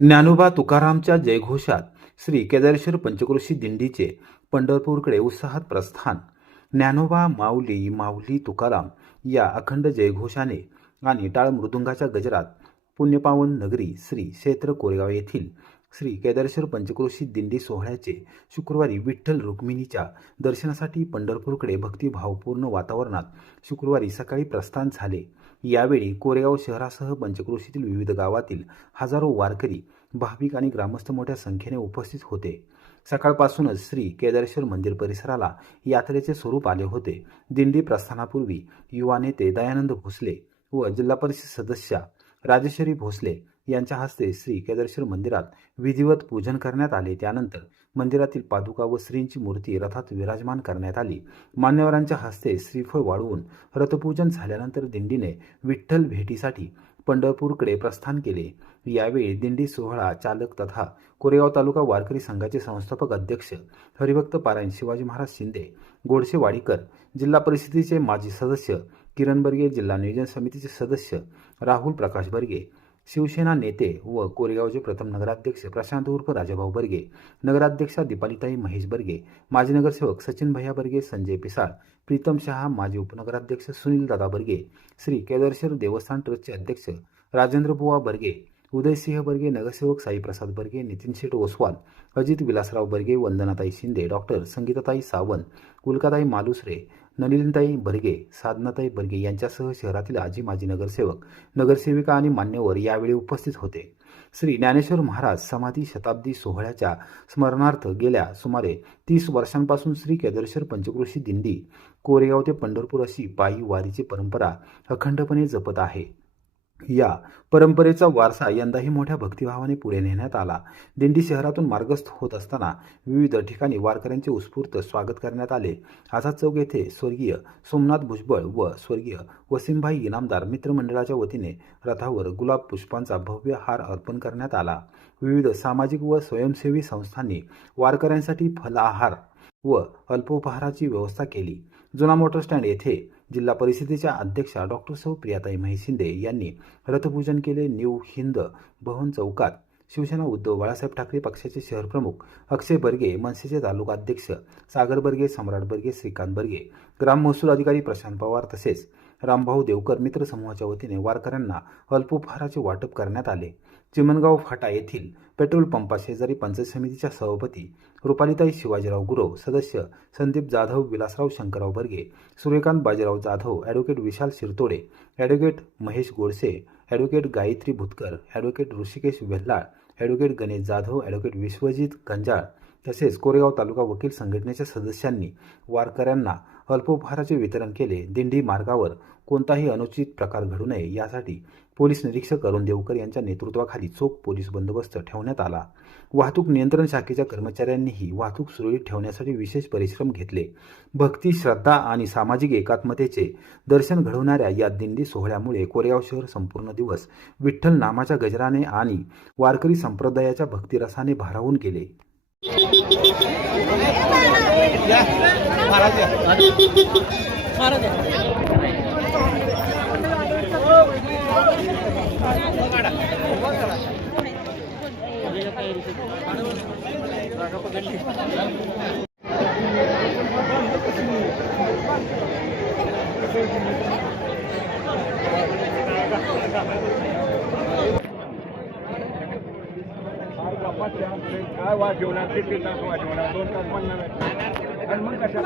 ज्ञानोबा तुकारामच्या जयघोषात श्री केदारेश्वर पंचक्रोशी दिंडीचे पंढरपूरकडे उत्साहात प्रस्थान. ज्ञानोबा माऊली माऊली तुकाराम या अखंड जयघोषाने आणि टाळ मृदुंगाच्या गजरात पुण्यपावन नगरी श्री क्षेत्र कोरेगाव येथील श्री केदारेश्वर पंचक्रोशी दिंडी सोहळ्याचे शुक्रवारी विठ्ठल रुक्मिणीच्या दर्शनासाठी पंढरपूरकडे भक्तिभावपूर्ण वातावरणात शुक्रवारी सकाळी प्रस्थान झाले. यावेळी कोरेगाव शहरासह पंचक्रोशीतील विविध गावातील हजारो वारकरी, भाविक आणि ग्रामस्थ मोठ्या संख्येने उपस्थित होते. सकाळपासूनच श्री केदारेश्वर मंदिर परिसराला यात्रेचे स्वरूप आले होते. दिंडी प्रस्थानापूर्वी युवा नेते दयानंद भोसले व जिल्हा परिषद सदस्या राजेश्वरी भोसले यांच्या हस्ते श्री केदारेश्वर मंदिरात विधिवत पूजन करण्यात आले. त्यानंतर मंदिरातील पादुका व श्रींची मूर्ती रथात विराजमान करण्यात आली. मान्यवरांच्या हस्ते श्रीफळ वाढवून रथपूजन झाल्यानंतर दिंडीने विठ्ठल भेटीसाठी पंढरपूरकडे प्रस्थान केले. यावेळी दिंडी सोहळा चालक तथा कोरेगाव तालुका वारकरी संघाचे संस्थापक अध्यक्ष हरिभक्त पारायण शिवाजी महाराज शिंदे, गोडसे वाडीकर, जिल्हा परिषदेचे माजी सदस्य किरण बर्गे, जिल्हा नियोजन समितीचे सदस्य राहुल प्रकाश बर्गे, शिवसेना नेते व कोरेगावचे प्रथम नगराध्यक्ष प्रशांत उर्फ राजाभाऊ बर्गे, नगराध्यक्षा दीपालीताई महेश बर्गे, माजी नगरसेवक सचिन भैया बर्गे, संजय पिसाळ, प्रीतम शहा, माजी उपनगराध्यक्ष सुनील दादा बर्गे, श्री केदारेश्वर देवस्थान ट्रस्टचे अध्यक्ष राजेंद्र बुवा बर्गे, उदयसिंह बर्गे, नगरसेवक साईप्रसाद बर्गे, नितीन शेठ ओसवाल, अजित विलासराव बर्गे, वंदनाताई शिंदे, डॉक्टर संगीताताई सावंत, उल्काताई मालुसरे, नलिनीताई बर्गे, साधनाताई बर्गे यांच्यासह शहरातील आजी माजी नगरसेवक, नगरसेविका आणि मान्यवर यावेळी उपस्थित होते. श्री ज्ञानेश्वर महाराज समाधी शताब्दी सोहळ्याच्या स्मरणार्थ गेल्या सुमारे 30 वर्षांपासून श्री केदारेश्वर पंचक्रोशी दिंडी कोरेगाव ते पंढरपूर अशी पायी वारीची परंपरा अखंडपणे जपत आहे. या परंपरेचा वारसा यंदाही मोठ्या भक्तिभावाने पुढे नेण्यात आला. दिंडी शहरातून मार्गस्थ होत असताना विविध ठिकाणी वारकऱ्यांचे उत्स्फूर्त स्वागत करण्यात आले. आझाद चौक येथे स्वर्गीय सोमनाथ भुजबळ व स्वर्गीय वसीमभाई इनामदार मित्रमंडळाच्या वतीने रथावर गुलाब पुष्पांचा भव्य हार अर्पण करण्यात आला. विविध सामाजिक व स्वयंसेवी संस्थांनी वारकऱ्यांसाठी फलाहार व अल्पोपहाराची व्यवस्था केली. जुना मोटर स्टँड येथे जिल्हा परिषदेच्या अध्यक्षा डॉक्टर सौ प्रियाताई महेश शिंदे यांनी रथपूजन केले. न्यू हिंद भवन चौकात शिवसेना उद्धव बाळासाहेब ठाकरे पक्षाचे शहर प्रमुख अक्षय बर्गे, मनसेचे तालुका अध्यक्ष सागर बर्गे, सम्राट बर्गे, श्रीकांत बर्गे, ग्राम महसूल अधिकारी प्रशांत पवार तसेच रामभाऊ देवकर मित्र समूहाच्या वतीने वारकऱ्यांना अल्पोपहाराचे वाटप करण्यात आले. चिमणगाव फाटा येथील पेट्रोल पंपा शेजारी पंचायत समितीच्या सभापती रुपालीताई शिवाजीराव गुरव, सदस्य Sandeep Jadhav, Vilasrao Shankarrao Barge, Suryakant Bajirao Jadhav, advocate Vishal Shirtode, advocate Mahesh Godse, advocate Gayatri Bhutkar, advocate Hrishikesh Vellal, advocate Ganesh Jadhav, advocate Vishwajit Ganjal तसेच कोरेगाव तालुका वकील संघटनेच्या सदस्यांनी वारकऱ्यांना अल्पोपहाराचे वितरण केले. दिंडी मार्गावर कोणताही अनुचित प्रकार घडू नये यासाठी पोलीस निरीक्षक अरुण देवकर यांच्या नेतृत्वाखाली चोख पोलीस बंदोबस्त ठेवण्यात आला. वाहतूक नियंत्रण शाखेच्या कर्मचाऱ्यांनीही वाहतूक सुरळीत ठेवण्यासाठी विशेष परिश्रम घेतले. भक्ती, श्रद्धा आणि सामाजिक एकात्मतेचे दर्शन घडवणाऱ्या या दिंडी सोहळ्यामुळे कोरेगाव शहर संपूर्ण दिवस विठ्ठल नामाच्या गजराने आणि वारकरी संप्रदायाच्या भक्तिरसाने भारावून गेले. काय वाजवणार, किती तास वाजवणार, 2 तास म्हणणार आणि मग कशा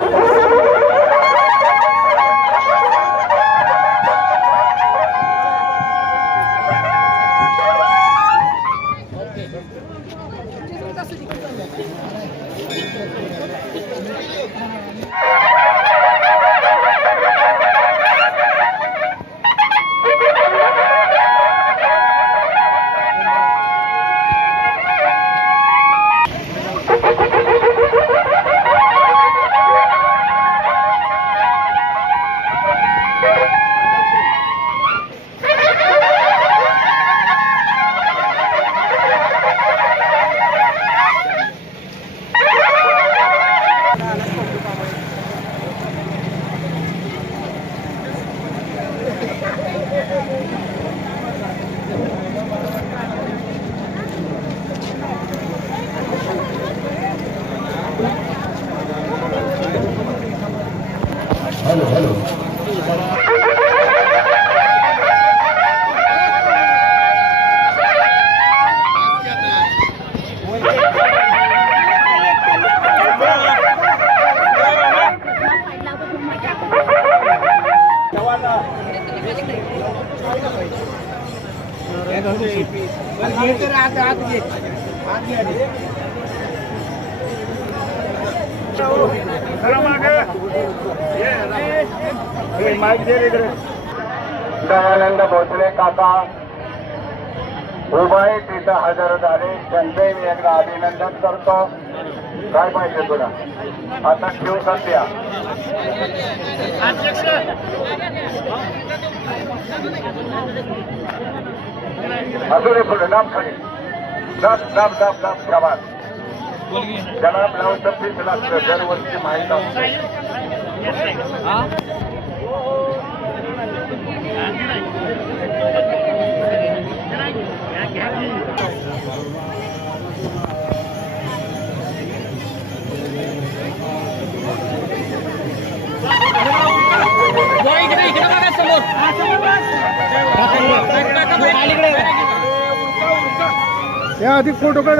दयानंद भोसले काका उभय तिथं हजर झाले, त्यांचंही मी एकदा अभिनंदन करतो. काय पाहिजे तुला आता ठेव सध्या. असू दे पुढे दाब खाली दाब दाब दाब दाब शाबास. त्याला ब्लाऊजचं पीस लागतं दरवर्षी माहीत असतं. या अधिक फोटो काढ.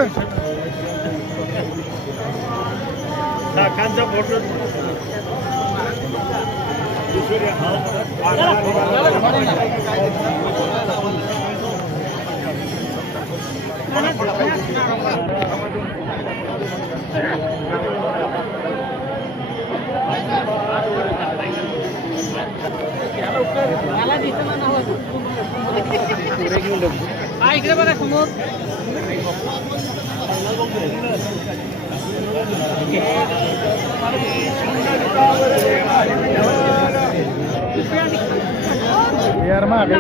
काकांचा फोटो इकडे बघा समोर. यार मागे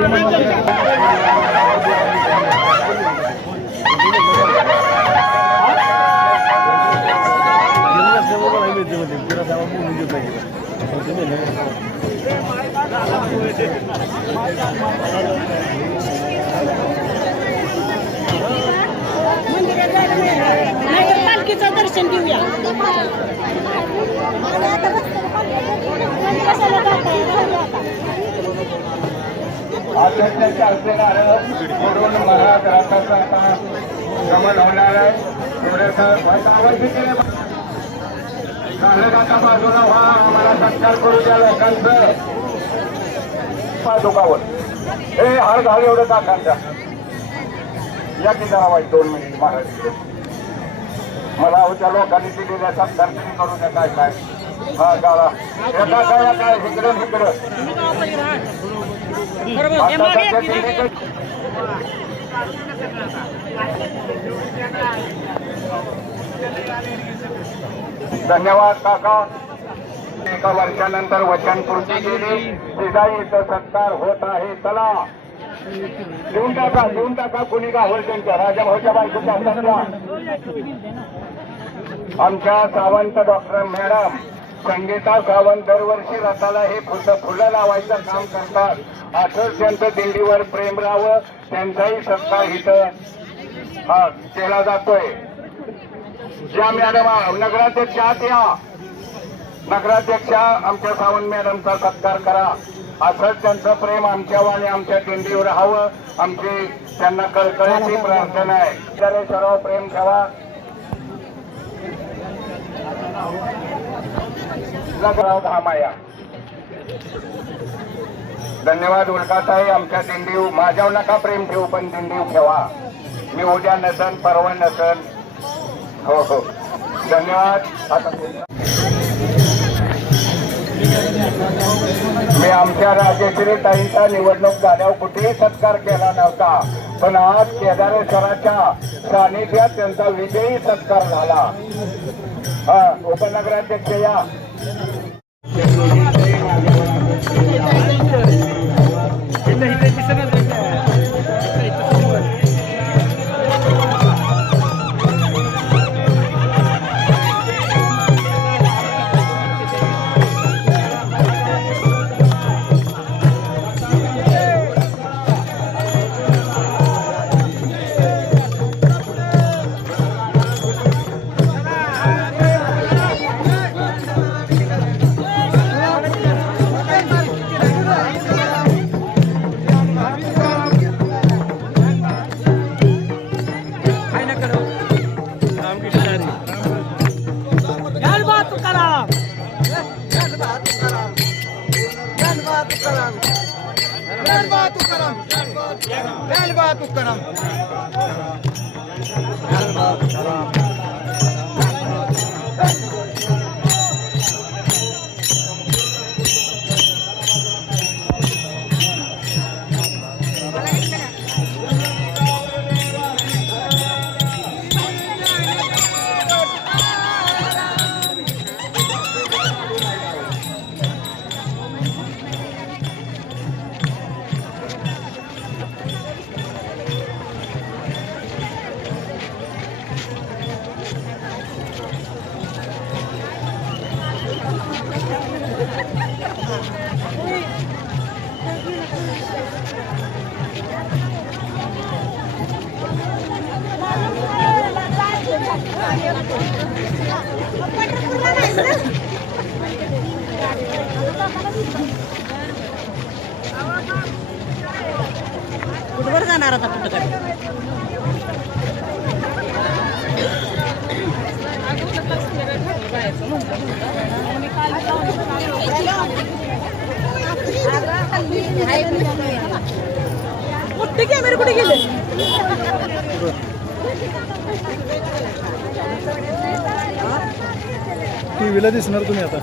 पालखीचं दर्शन घेऊया. अध्यक्षाच्या असलेलं म्हणून महाराष्ट्राचा आता गमन होणार आहे. थोडंसं आवाज केले आता बाजूला व्हा, आम्हाला सत्कार करू द्या लोकांचं. दुखावर हे हार घाल एवढं काकांचा या की जरा वाईट 2 मिनिट महाराज. मला त्या लोकांनी दिलेल्या सत्कार तरी करू द्या. काय काय हा गाळा एका काय काय इकडं इकडं धन्यवाद काका. एका वर्षानंतर वचनपूर्ती केली. सिधाईचा सत्कार होत आहे. चला देऊन टाका कोणी गावल त्यांच्या राजाभाऊच्या बायकोच्या हातात. आमच्या सावंत डॉक्टर मॅडम संगीता सावंत दरवर्षी रथाला हे फुलं लावायचं काम करतात. असंच त्यांचं दिंडीवर प्रेम राहावं. त्यांचाही सत्कार इथं हा केला जातोय. ज्या मॅडम नगराध्यक्षा या नगराध्यक्षा आमच्या सावंत मॅडमचा सत्कार करा. असंच त्यांचं प्रेम आमच्यावर आणि आमच्या दिंडीवर राहावं. आमची त्यांना कळकळीची प्रार्थना आहे. त्याने सर्व प्रेम ठेवा. धामाया धन्यवाद. उल्काताई आमच्या दिंडीव माझ्यावर नका प्रेम ठेवू पण दिंडीव ठेवा. मी उद्या नसन परवा नसन. हो हो धन्यवाद. मी आमच्या राजेश्री ताईंचा निवडणूक झाल्यावर कुठेही सत्कार केला नव्हता, पण आज केदारेश्वराच्या सानिध्यात त्यांचा विजयी सत्कार झाला. हा उपनगराध्यक्ष या. तुकाराम कुठवर जाणार आता कुठं मोठे कॅमेरे कुठे गेले टीव्हीला दिसणार तुम्ही आता.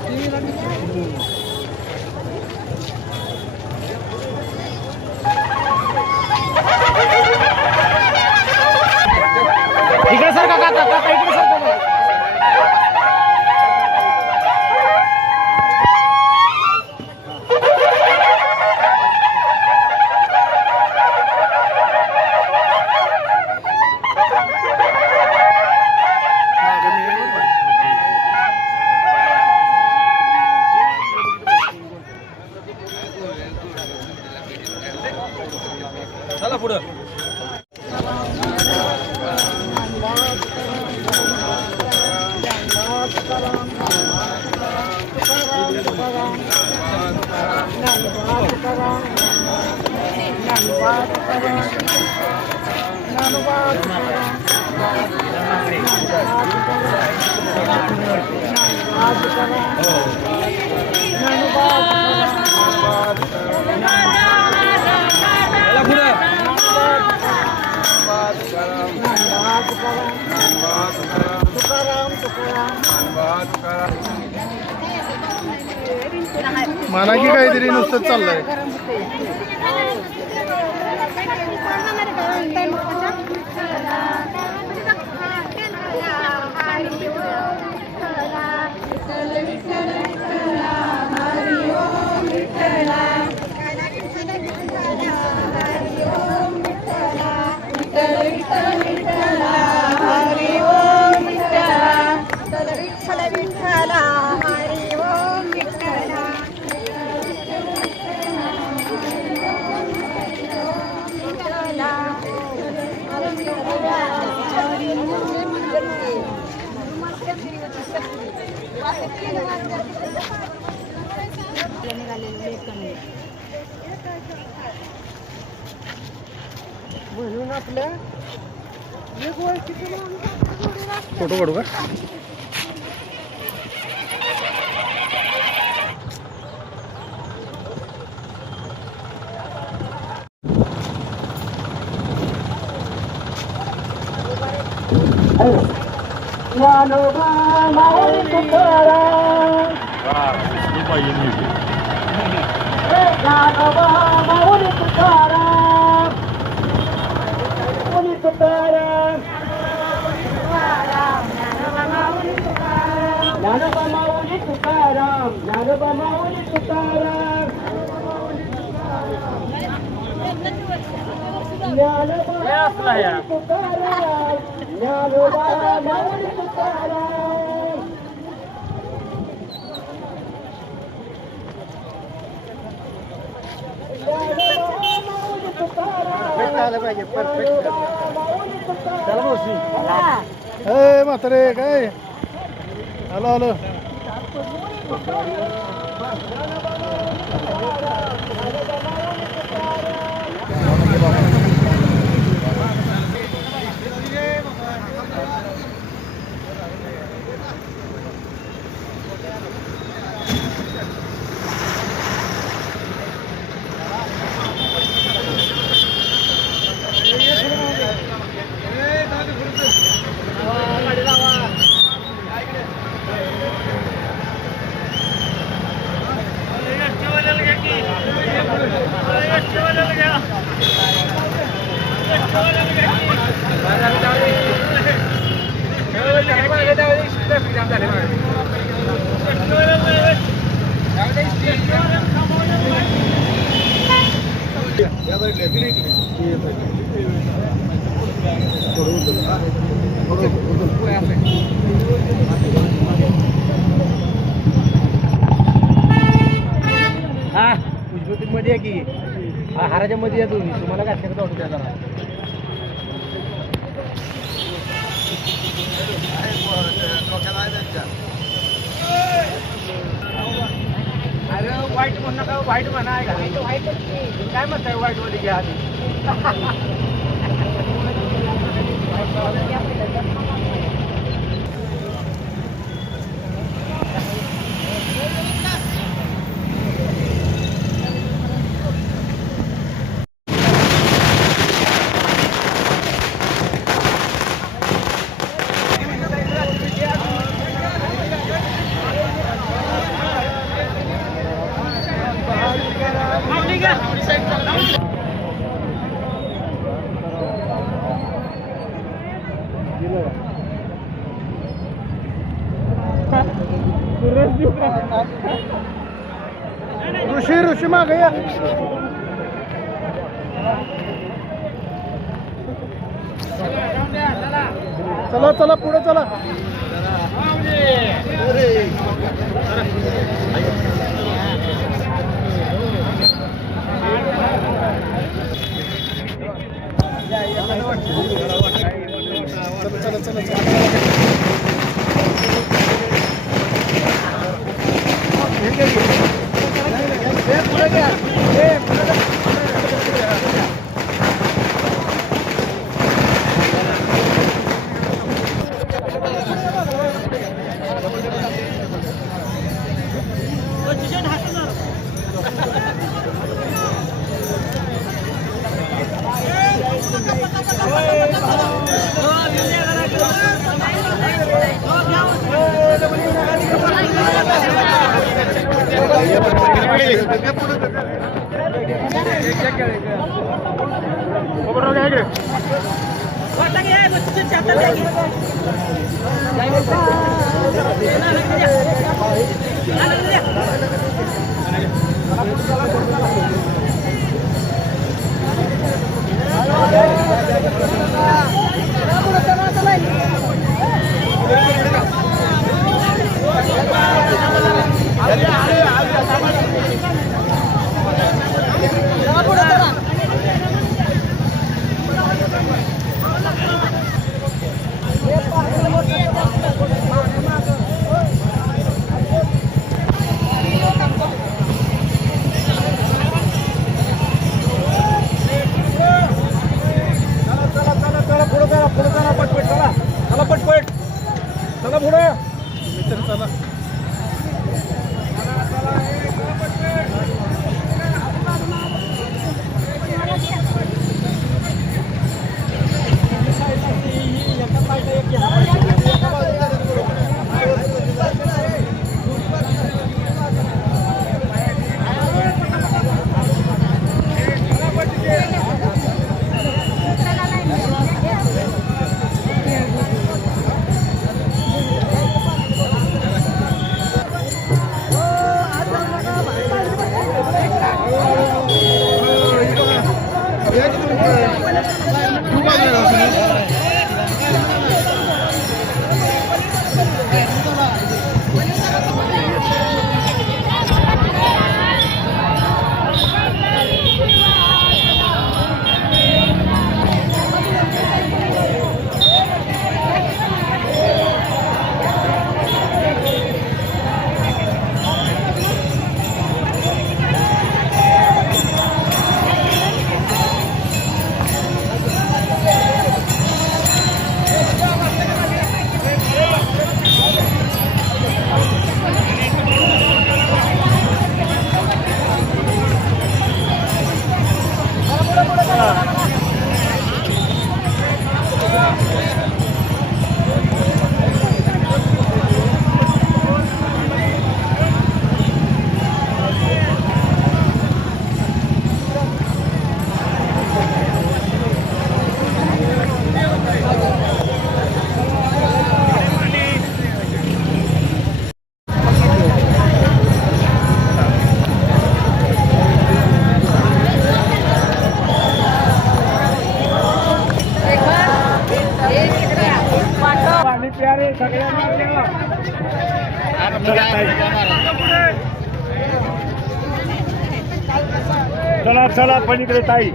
इकडे सर काका काका इकडे सर चला पुढं. म्हणा की काहीतरी नुसतं चाललंय. म्हणून आपलं फोटो काढू का? ज्ञानोबा माऊली तुकाराम, ज्ञानोबा माऊली तुकाराम, माऊली तुकाराम, ज्ञानोबा माऊली तुकाराम, ज्ञानोबा माऊली तुकाराम, ज्ञानोबा माऊली तुकाराम. ए म्हातारे काय आलो आलो. मध्ये की हाराच्या मध्ये या तुम्ही तुम्हाला घातल्या का द्या जरा अरे वाईट म्हणू नका वाईट म्हणा काय म्हणताय वाईट मध्ये घ्या ऋषी मागे या चला चला पुढे चला चला चला चला चला पलीकडे ताई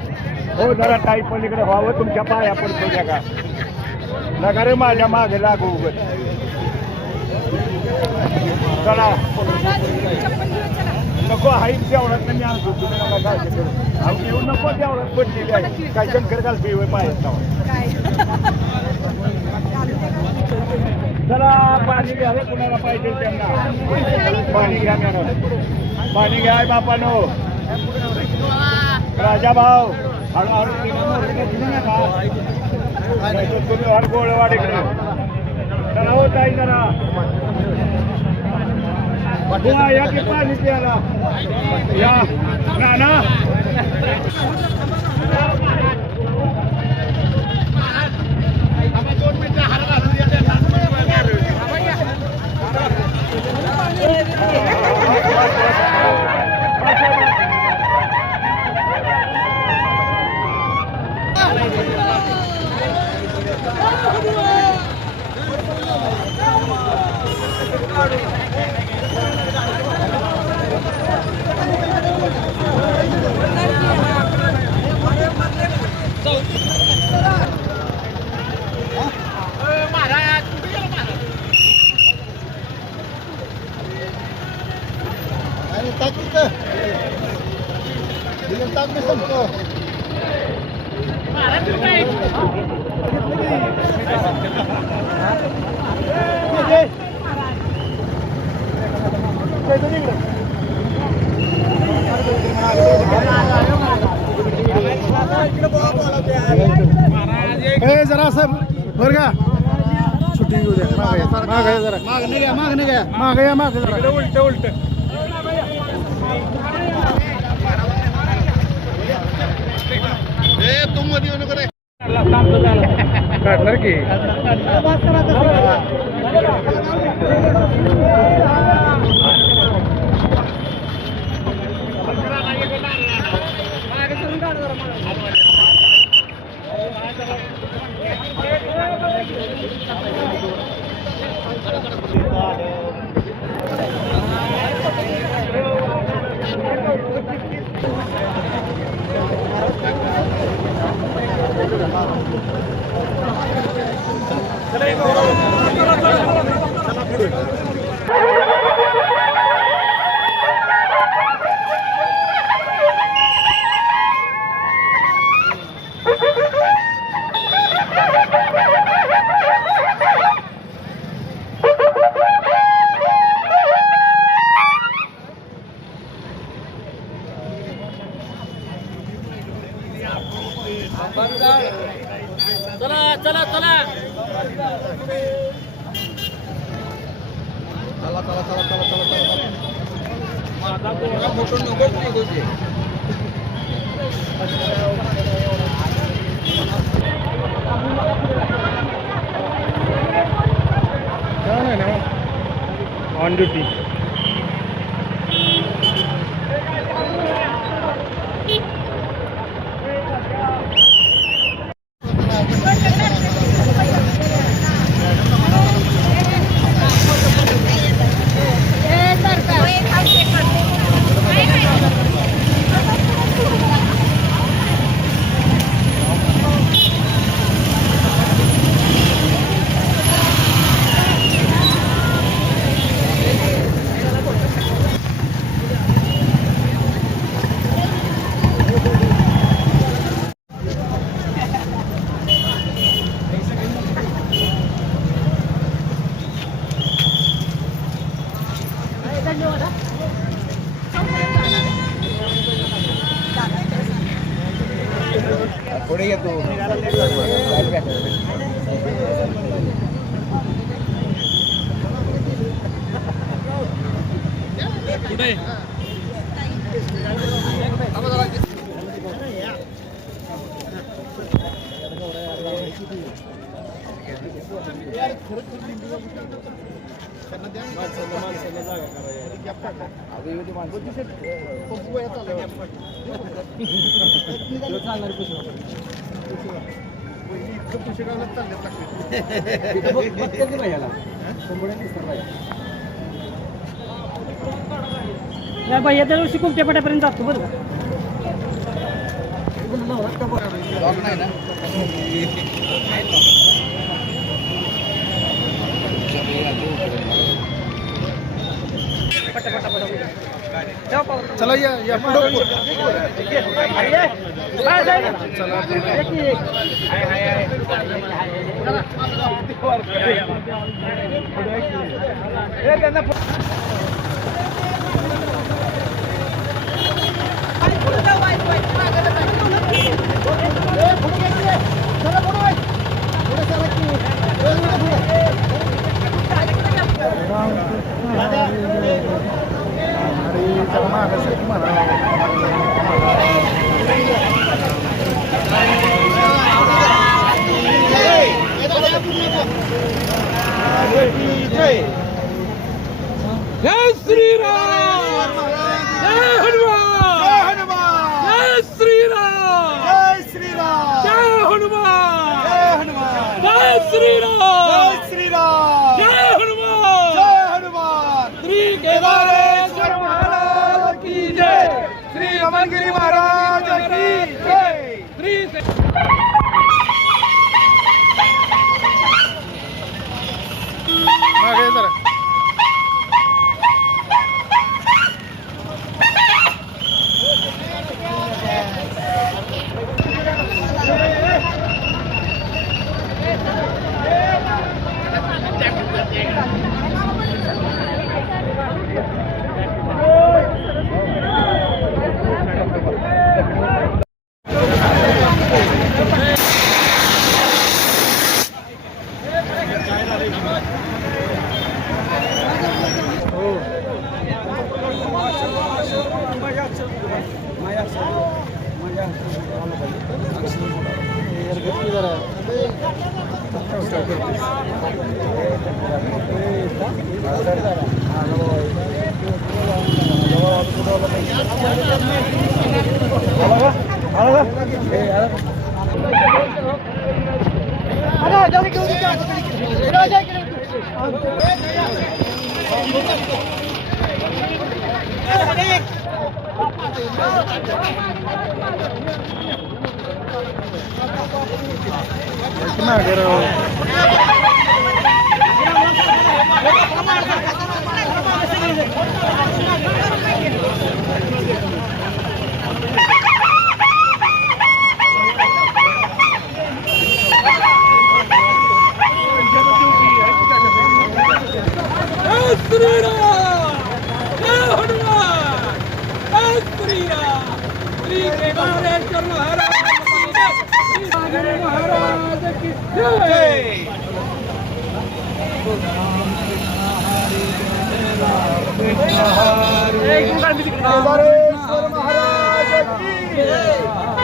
हो जरा ताई पलीकडे व्हावं तुमच्या पाया पडतो का नका रे माझ्या मागे लागू उगत चला नको हाईट तेवढ्यात मी आणतो तुम्ही नका काळजी करू अहो येऊ नको तेवढ्यात पडलेली आहे काय शंकर घालते पायात चला पाणी घ्या रे कुणाला पाहिजे त्यांना पाणी घ्या मॅडम पाणी घ्या बापानो राजा भाऊ हळूहळू तुम्ही हर गोळवाड इकडे चला हो ताई जरा या की पाणी प्यायला या ना जरा असं बरं का सुट्टी घेऊ द्या माग आहे जरा माग जरा उलट काढणार की ऑन ड्यूटी पुढे येतो पुढे भैया त्या दिवशी कुमट्या पाट्यापर्यंत जातो बरं का चला या पुढं जय श्रीराम जय हनुमान जय श्रीराम जय हनुमान जय श्रीराम जय हनुमान श्री केदारेश्वर महाराज की जय श्री रमणगिरी महाराज की जय श्री मागे जरा मागे जय श्रीराम जय हनुमान जय श्रीराम श्री केदारेश्वर महाराज की जय श्री रामगिरी महाराज की जय केदारेश्वर महाराज की जय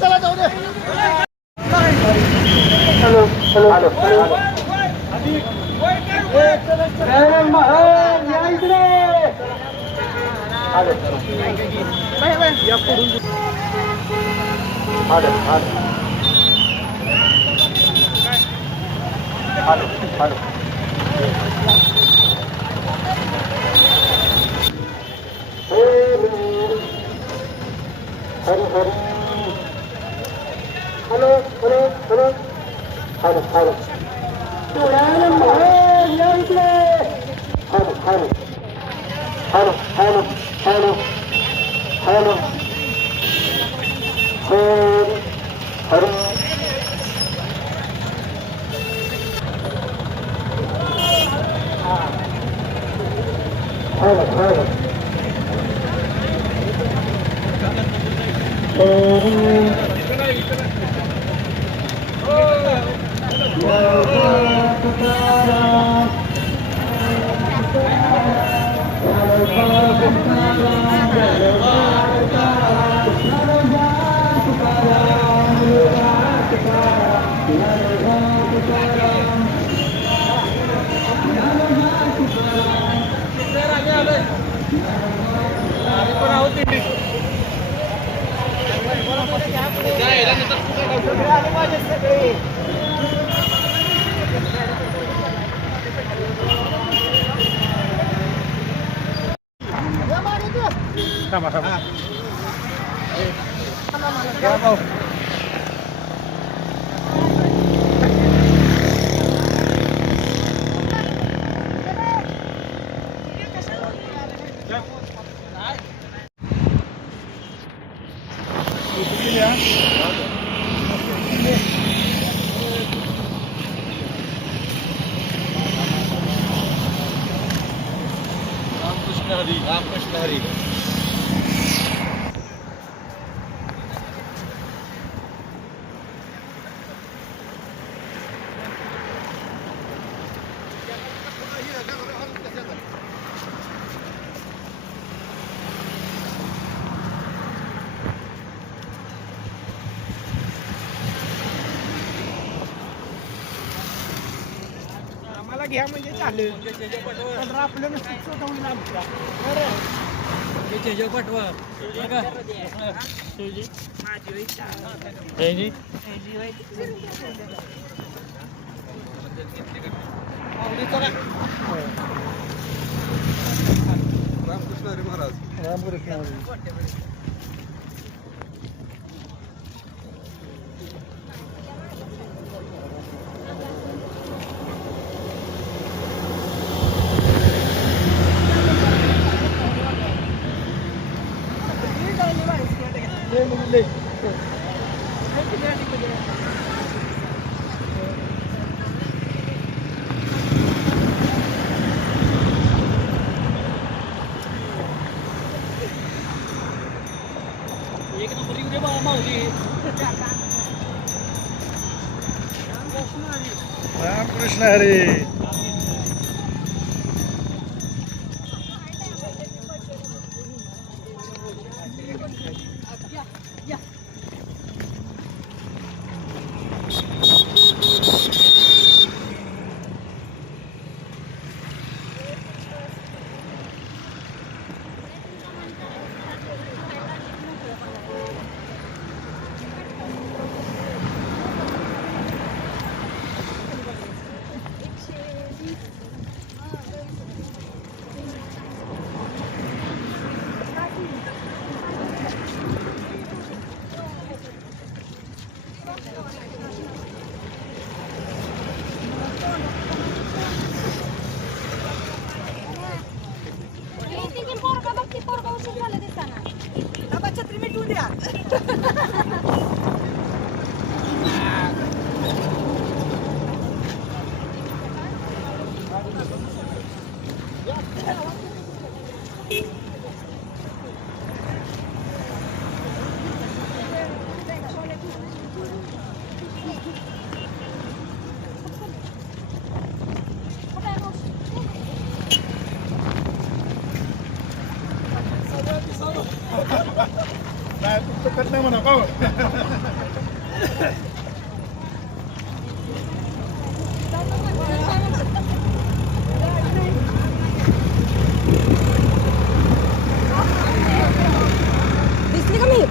चला जाऊ दे Hello. रामकृष्ण हरी. आम्हाला घ्या म्हणजे चालेल. पण आपलं नसतं स्वतःहून आमच्या. पाठवा. रामकृष्ण हरी महाराज. रामकृष्ण हरी. रामकृष्ण हरी. छत्री मिटवून द्या. नाही पुस्तकात नाही म्हणा पाहू. दिसली का मी?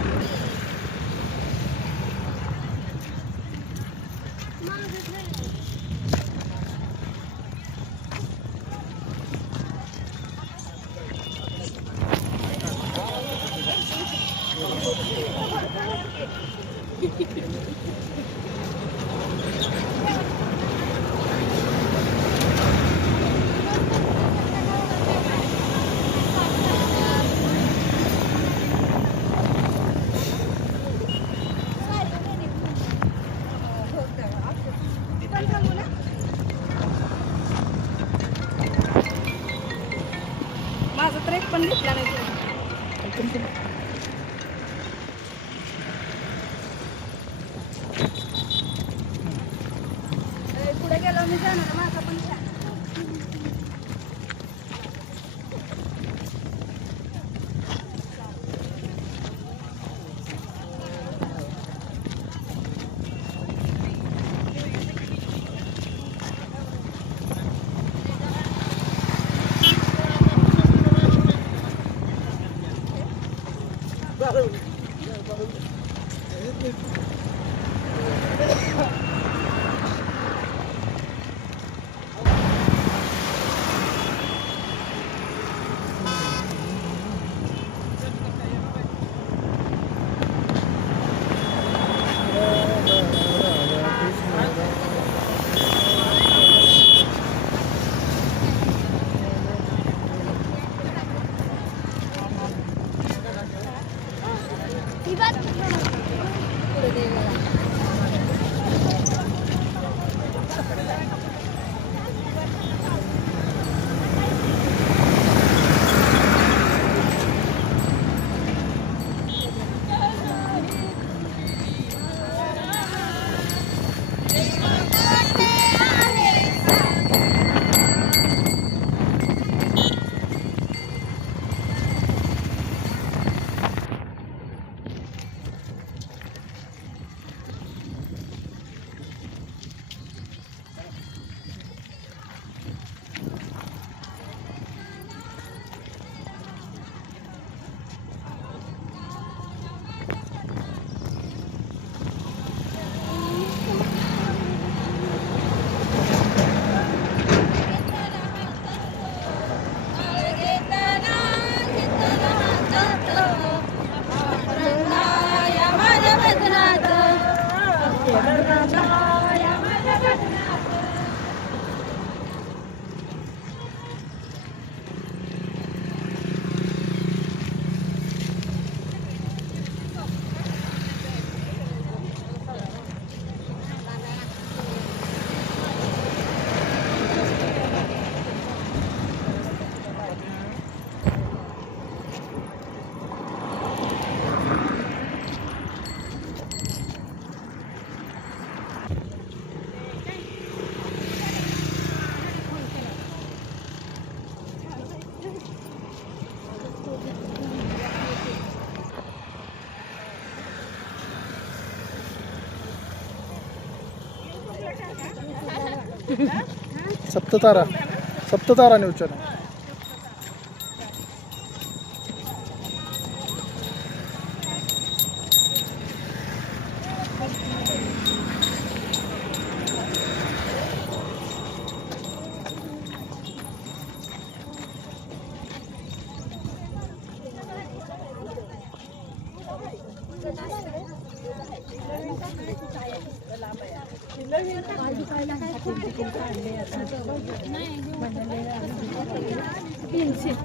ब्रेक पण घेतला नाही पुढे गेलो मी जाणार माझा पण सप्ततारा न्यूज चॅनल.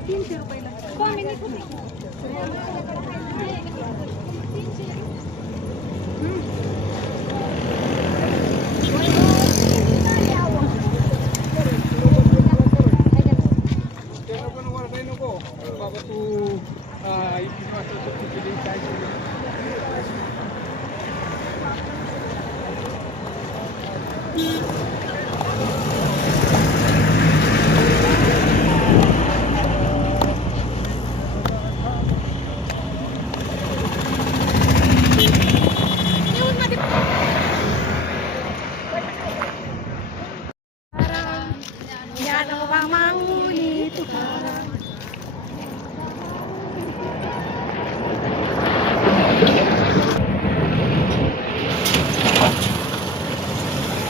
तीनशे रुपयाला कमी नाही कुठे बाबा तू काय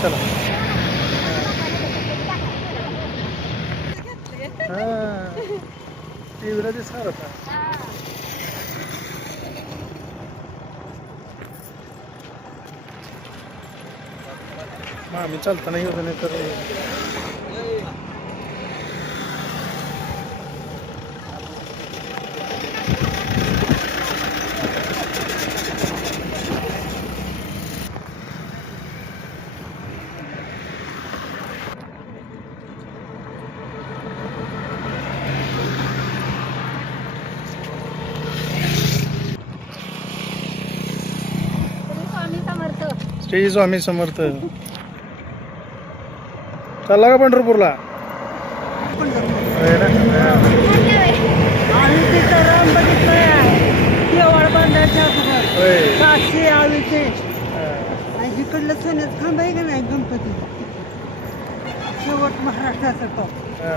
चला. टीव्हीला दिसणार होता. आम्ही चालताना येऊ नाही तर जय स्वामी समर्थ. चालला का पंढरपूरला? होय ना? आम्ही तिथं राम बघितलंय केवळ बांधायच्या होय. साक्षी आळूचे हा. आणि इकडलं सोन्याचं खांब आहे का नाही गणपती शेवट महाराष्ट्राचा टॉप हा.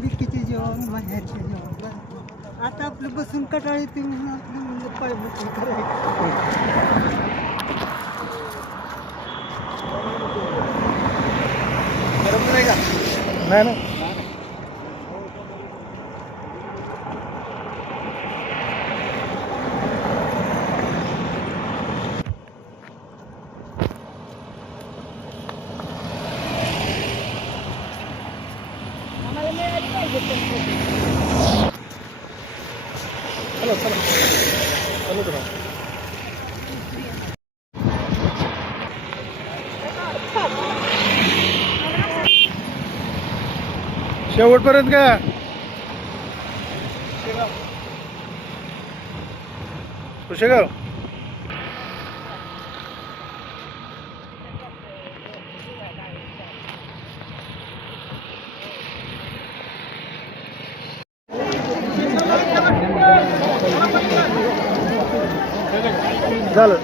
बिकीचे जेवण माझ्याचे जेवण आता आपलं बसून कटाळी ती म्हणून आपलं म्हणलं पायबुटी करायची. नाही ना. चला चला चालू करा. शेवटपर्यंत का? कुशेगाव. झालं.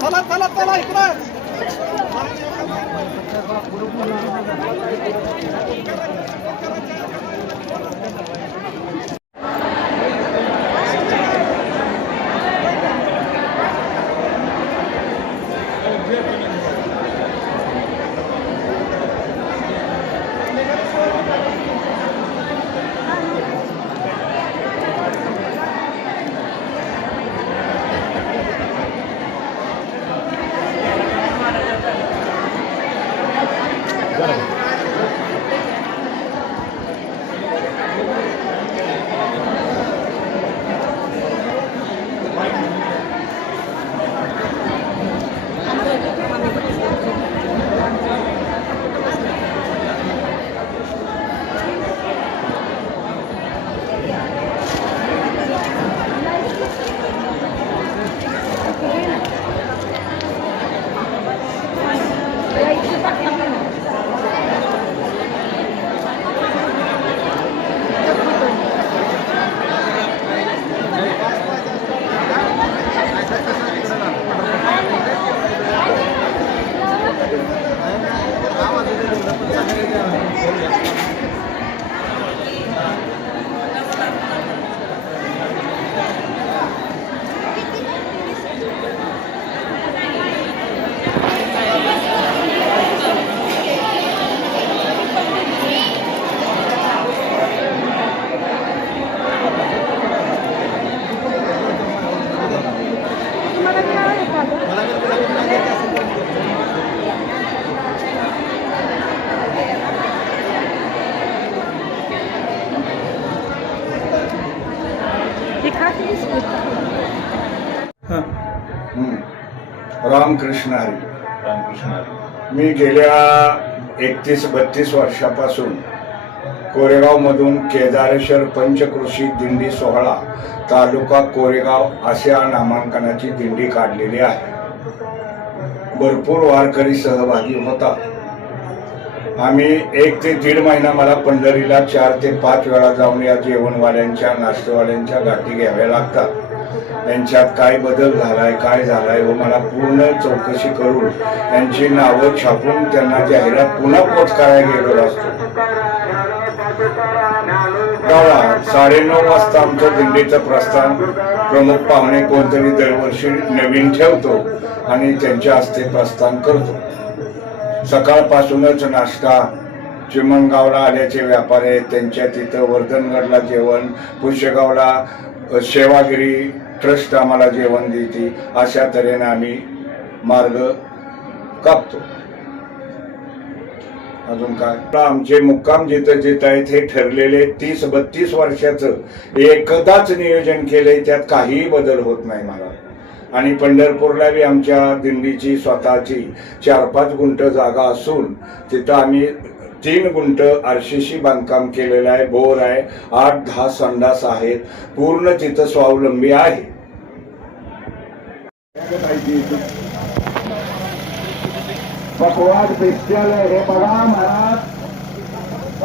चला चला चला इकडं रामकृष्ण हरी. मी गेल्या 31-32 वर्षापासून कोरेगावमधून केदारेश्वर पंचक्रोशी दिंडी सोहळा तालुका कोरेगाव अशा नामांकनाची दिंडी काढलेली आहे. भरपूर वारकरी सहभागी होता. आम्ही 1 ते 1.5 महिना मला पंढरीला 4 ते 5 वेळा जाऊन या जेवणवाल्यांच्या नाश्तेवाल्यांच्या गाठी घ्याव्या लागतात. त्यांच्यात काय बदल झालाय काय झालाय व मला पूर्ण चौकशी करून त्यांची नावं छापून त्यांना जाहिरात पुन्हा पोच करायला गेलेलो असतो. 9:30 वाजता आमच्या दिंडीचं प्रस्थान प्रमुख पाहुणे कोणतरी दरवर्षी नवीन ठेवतो आणि त्यांच्या हस्ते प्रस्थान करतो. सकाळपासूनच नाश्ता, चिमणगावला आल्याचे व्यापारी आहेत त्यांच्या तिथं वर्धनगडला जेवण, पुष्यगावला सेवागिरी ट्रस्ट आम्हाला जेवण देते. अशा तऱ्हेने आम्ही मार्ग कापतो. अजून काय आमचे मुक्काम जिथं जिथं आहेत हे ठरलेले 30-32 वर्षाचं एकदाच नियोजन केले. त्यात काहीही बदल होत नाही मला. आणि पंढरपूरला बी आमच्या दिंडीची स्वतःची 4-5 गुंठ जागा असून तिथं आम्ही 3 गुंठ आरसीसी बांधकाम केलेलं आहे. बोर आहे, 8-10 संडास आहेत. पूर्ण तिथं स्वावलंबी आहे. पकवाज पेस्टल हे बघा महाराज.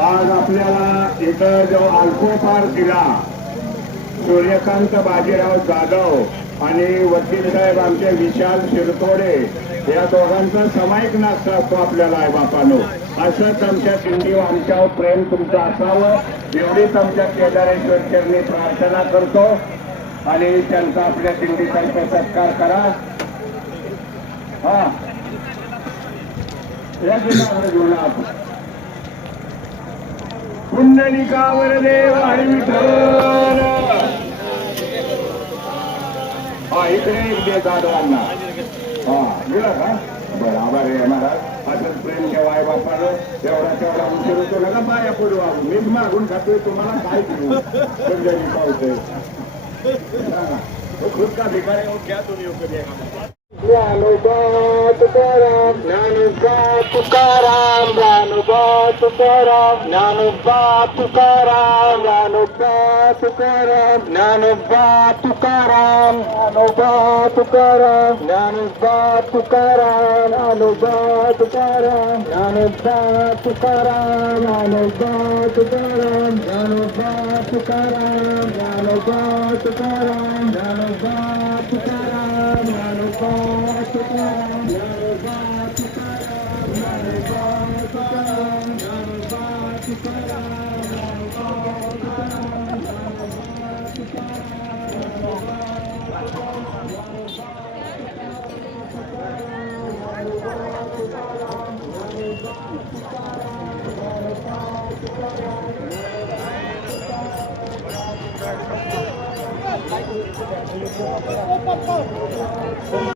आज आपल्याला इथं जो अल्पोपार दिला सूर्यकांत बाजीराव जाधव आणि वकील साहेब आमचे विशाल शिरतोडे या दोघांचा सामायिक नाश्ता असतो आपल्याला आई बापानो. असंच आमच्या दिंडी आमच्यावर प्रेम तुमचं असावं एवढीच आमच्या केदारेश्वर चरणी प्रार्थना करतो. आणि त्यांचा आपल्या दिंडीतर्फे सत्कार करा. हा या दिनावर घेऊन आपण पुंडलिकावर देव हरी विठ्ठल. हा इकडे एक दे दादवांना. हा गेला का बरं आभार आहे महाराज. असंच प्रेम ठेवा आई बापानं. तेवढा उशीर होतो नका पाया पडू. मीच मागून खातोय तुम्हाला काय करू. पंढरी पावतोय खुद का भिकारी हो क्या तुम्ही कधी. ज्ञानोबा तुकाराम ज्ञानोबा तुकाराम ज्ञानोबा तुकाराम ज्ञानोबा तुकाराम ज्ञानोबा तुकाराम ज्ञानोबा तुकाराम ज्ञानोबा तुकाराम ज्ञानोबा तुकाराम ज्ञानोबा तुकाराम ज्ञानोबा तुकाराम ज्ञानोबा तुकाराम ज्ञानोबा तुकाराम ज्ञानोबा तुकाराम ज्ञानोबा तुकाराम ज्ञानोबा तुकाराम ज्ञानोबा तुकाराम ज्ञानोबा तुकाराम ज्ञानोबा तुकाराम ज्ञानोबा तुकाराम